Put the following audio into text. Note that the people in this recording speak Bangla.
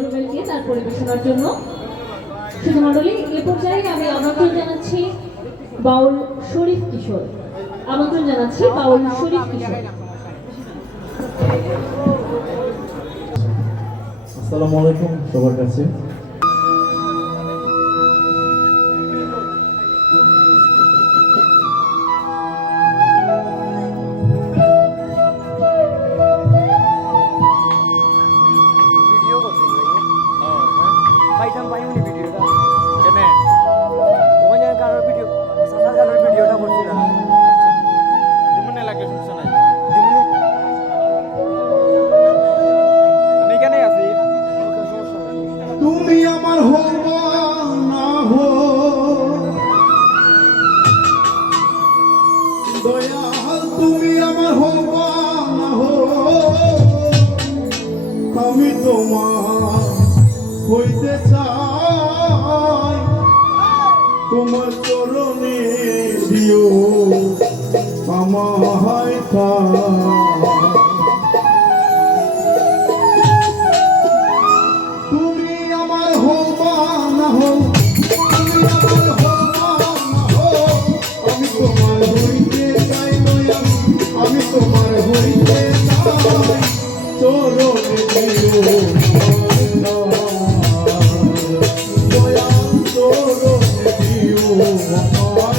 রুবেলকে তার পরিবেশনার জন্য। শুধু মণ্ডলী, এ পর্যায়ে আমি আমন্ত্রণ জানাচ্ছি বাউল শরীফ কিশোর। আমন্ত্রণ জানাচ্ছি বাউল শরীফ কিশোর। আসসালামু আলাইকুম সবার কাছে। তুমি আমার হবা না হো দয়াল, তুমি আমার হবা না হো, আমি তোমার হইতে চাই। তোমার চরণে দিও আমায় তুমি আমার হবা না হো, তুমি আমার হবা না হো, আমি তোমার হইতে চাই দয়াল, আমি তোমার হইতে চাই। চরণে দিও দয়াল, চরণে দিও আমার